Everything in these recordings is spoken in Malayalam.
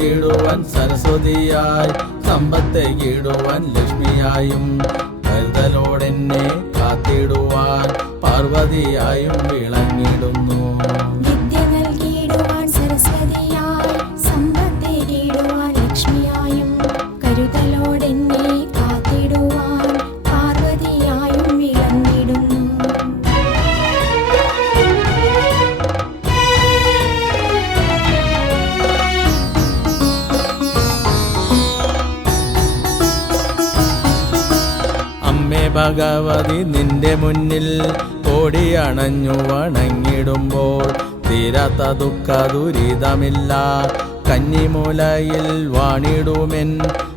കീടുവാൻ സരസ്വതിയായി സമ്പത്തെ കീടുവാൻ ലക്ഷ്മിയായും കരുതലോടെന്നെ കാത്തിടുവാൻ പാർവതിയായും വിളങ്ങിടുന്നു ഭഗവതി നിന്റെ മുന്നിൽ ഓടിയണഞ്ഞു വണങ്ങിടുമ്പോൾ തീരാത്ത ദുഃഖ ദുരിതമില്ല. കന്നിമൂലയിൽ വാണിടുമെൻ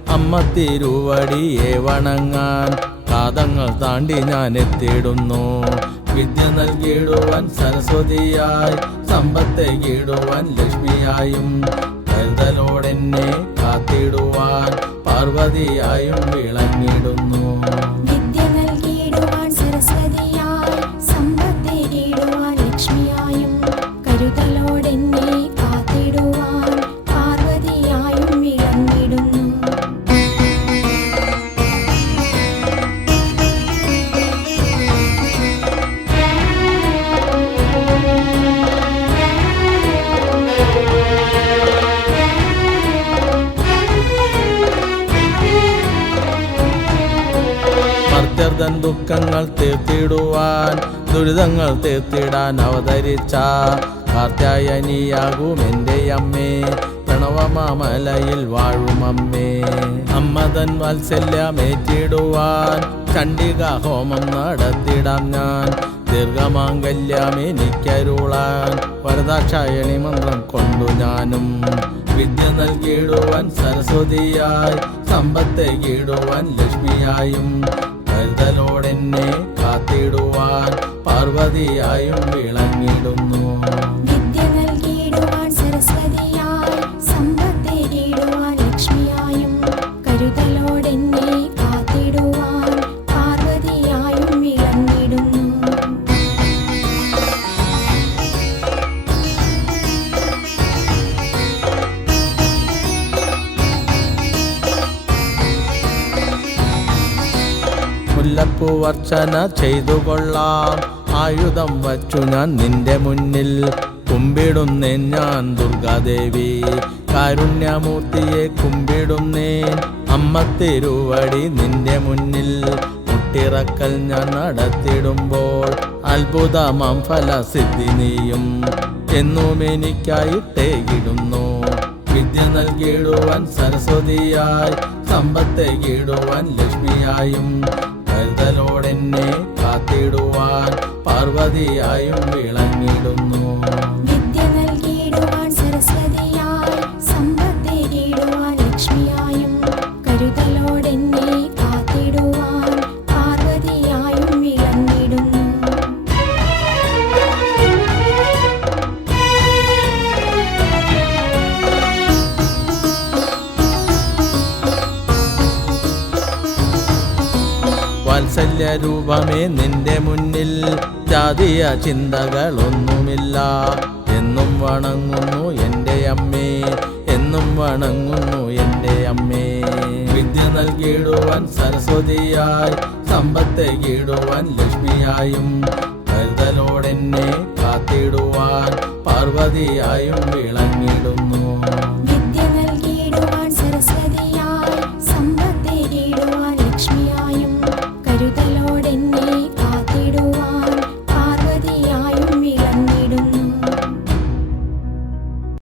അമ്മ തിരുവടിയെ വണങ്ങാൻ പാദങ്ങൾ താണ്ടി ഞാൻ എത്തിയിടുന്നു വിദ്യ നൽകിയിടുവാൻ സരസ്വതിയായി സമ്പത്തെ കീടുവാൻ ലക്ഷ്മിയായും കരുതലോടെന്നെ കാത്തിടുവാൻ പാർവതിയായും വിളങ്ങിടുന്നു. മർത്യർദൻ ദുഃഖങ്ങൾ തീർത്തിടുവാൻ ദുരിതങ്ങൾ തീർത്തിടാൻ അവതരിച്ച കാർത്യായനിയാകും എന്റെ അമ്മേ. പ്രണവമാമലയിൽ വാഴും അമ്മേ. അമ്മതൻ വാത്സല്യമേറ്റിടുവാൻ ചണ്ഡിക ഹോമം നടത്തിടാം ഞാൻ. ദീർഘമാംഗല്യം എനിക്കരുളാൻ വരദാക്ഷായണി മന്ത്രം കൊണ്ടു ഞാനും. വിദ്യ നൽകിയിടുവാൻ സരസ്വതിയായി സമ്പത്തെ കീടുവാൻ ലക്ഷ്മിയായും കരുതലോടെന്നെ കാത്തിടുവാൻ പാർവതിയായും വിളങ്ങിടുന്നു. വർച്ചന ചെയ്തു കൊള്ളാം. ആയുധം വച്ചു ഞാൻ നിന്റെ മുന്നിൽ. കുമ്പിടുന്നേൻ ഞാൻ ദുർഗാദേവി. കാരുണ്യമൂർത്തിയെ കുമ്പിടുന്നേൻ അമ്മ തിരുവടി നിന്റെ മുന്നിൽ. കുട്ടിറക്കൽ ഞാൻ നടത്തിടുമ്പോൾ അത്ഭുതമാം ഫലസിദ്ധി നീയും. എന്നും എനിക്കായിട്ടേകിടുന്നു വിദ്യ നൽകിയിടുവാൻ സരസ്വതിയായി സമ്പത്തെ കീടുവാൻ ലക്ഷ്മിയായും. കരുതലോടെന്നെ കാത്തിടുവാൻ പാർവതിയായും വിളങ്ങിടുന്നു വാത്സല്യ രൂപമേ നിന്റെ മുന്നിൽ. ജാതീയ ചിന്തകളൊന്നുമില്ല. എന്നും വണങ്ങുന്നു എന്റെ അമ്മേ. എന്നും വണങ്ങുന്നു എന്റെ അമ്മേ. വിദ്യ നൽകിയിടുവാൻ സരസ്വതിയായി സമ്പത്തെ കീടുവാൻ ലക്ഷ്മിയായും കരുതലോടെന്നെ കാത്തിടുവാൻ പാർവതിയായും വിളങ്ങി